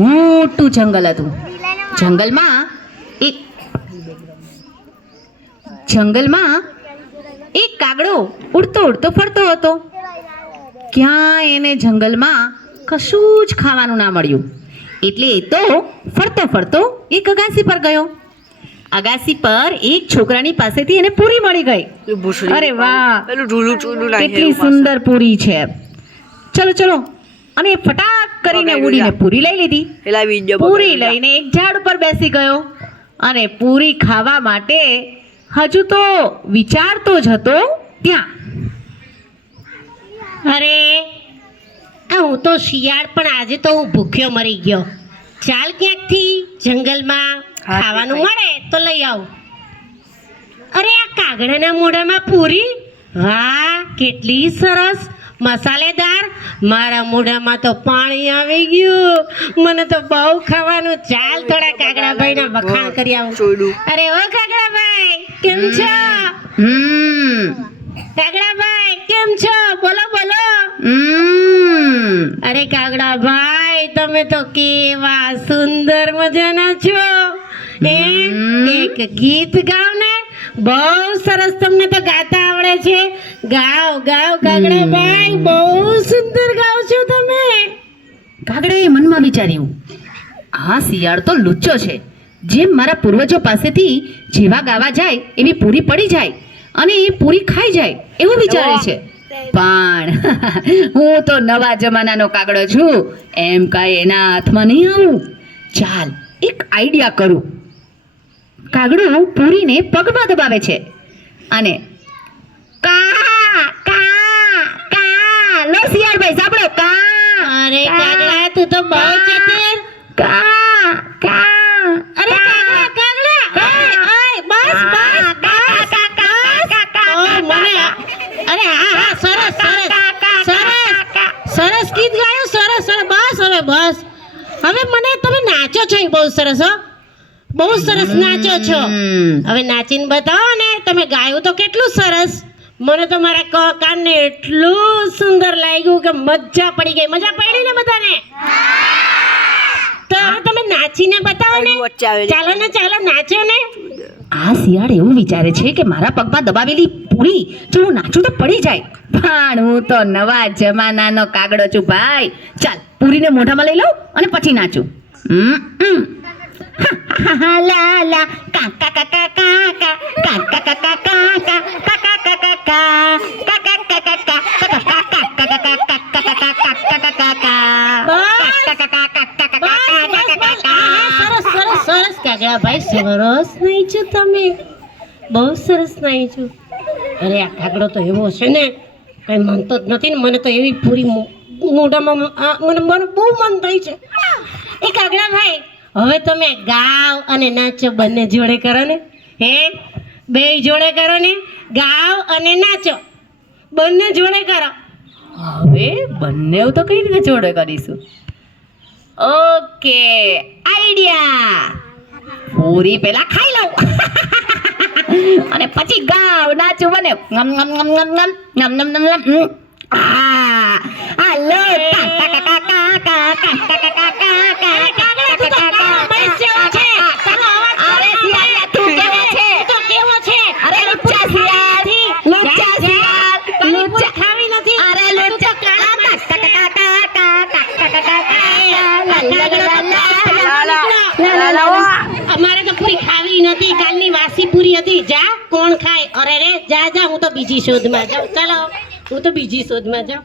મોટું જંગલ હતું. જંગલમાં એક કાગડો ઉડતો ઉડતો ફરતો હતો. ક્યાં એને જંગલમાં કશું જ ખાવાનું ના મળ્યું, એટલે એ તો ફરતો ફરતો એક અગાસી પર ગયો. અગાસી પર એક છોકરાની પાસેથી એને પૂરી મળી ગઈ. અરે વાહ, કેટલી સુંદર પૂરી છે. ચલો ચલો, અને ફટાક કરીને ઉડીને પૂરી લઈ લીધી. પૂરી લઈને એક ઝાડ ઉપર બેસી ગયો અને પૂરી ખાવા માટે હજુ તો વિચારતો જ હતો ત્યાં અરે હું તો શિયાળ પણ આજે તો હું ભૂખ્યો મરી ગયો. ચાલ ક્યાંકથી જંગલમાં ખાવાનું મળે તો લઈ આવું. અરે આ કાગડાના મોઢામાં પૂરી, વાહ કેટલી સરસ મસાલેદાર. મારા મોઢામાં તો પાણી આવી ગયું. મને તો બહુ ખાવાનું. ચાલ થોડા કાગડાભાઈના વખાણ કરી આવું. અરે ઓ કાગડાભાઈ કેમ છો? કાગડાભાઈ કેમ છો? બોલો બોલો. અરે કાગડાભાઈ તમે તો કેવા સુંદર મજાના છો. એક ગીત ગાવ ને. બહુ સરસ, તમને તો ગાતા આવડે છે. ગાવ ગાવ કાગડાભાઈ, બહુ સુંદર ગાવ છો તમે. કાગડાએ મનમાં વિચાર્યું, આ શિયાળ તો લુચ્ચો છે. જેમ મારા પૂર્વજો પાસેથી જેવા ગાવા જાય એવી પૂરી પડી જાય અને એ પૂરી ખાઈ જાય એવું વિચારે છે. પણ હું તો નવા જમાનાનો કાગડો છું, એમ કાંઈ એના હાથમાં નહીં આવું. ચાલ એક આઈડિયા કરું. કાગડો પૂરીને પગમાં દબાવે છે અને કા કા કા. લો શિયાળભાઈ સાંભળો, કા. અરે કાગડા તું તો બહુ ચતુર. કા કા. અરે કાગડા કાગડા, બસ બસ બસ. મને અરે હા સરસ સરસ સરસ સરસ ગીત ગાયું. સરસ સરસ. બસ હવે બસ. હવે મને તમે નાચો છો બહુ સરસ. હો બહુ સરસ નાચો છો. હવે નાચીને બતાવો ને. તમે ગાયું તો કેટલું સરસ. મને તો મારા કાનને એટલું સુંદર લાગ્યું કે મજા પડી ગઈ. મજા પડી ને બધાને? તો હવે તમે નાચીને બતાવો ને. ચાલો ને ચાલો નાચો ને. આ શિયાળ એવું વિચારે છે કે મારા પગમાં દબાવેલી પૂરી જો હું નાચું તો પડી જાય. પણ હું તો નવા જમાનાનો કાગડો છું ભાઈ. ચાલ પૂરીને મોઢામાં લઈ લઉં અને પછી નાચું. લા લા કા કા કા કા કા કા કા કા કા કા કા કા કા કા કા ભાઈ સરસ નહીં છો તમે, બહુ સરસ નહીં છો. અરે આ કાગડો તો એવો છે ને કઈ માનતો જ નથી ને. મને તો એવી પૂરી મોઢામાં મને બહુ મન થાય છે. એ કાગડા ભાઈ હવે તમે ગાવ અને નાચો બંને જોડે કરો ને. હે બે જોડે કરો ને. ગાવ અને નાચો બંને જોડે કરો. હવે બંને તો કઈ રીતે જોડે કરીશું? Okay idea. પૂરી પેલા ખાઈ લઉં અને પછી ગાવ નાચું. બને ngam ngam ngam ngam ngam ngam ngam ngam ngam. લો કા કા કા કા કા કા કા કા કા કા. કાગડા તું તો બસ જેવો છે. તારો અવાજ અરે શિયાળ તું કેવો છે? તો કેવો છે? અરે લુચ્ચા શિયાળ, લુચ્ચા શિયાળ, લુચ્ચા ખાવી નથી. અરે લુચ્ચા કા કા કા કા કા કા કા કા કા. અમારે તો પૂરી ખાવી નથી. કાલની વાસી પૂરી હતી. જા કોણ ખાય? અરે રે જા જા, હું તો બીજી શોધમાં જાઉં. ચાલો હું તો બીજી શોધમાં જાઉં.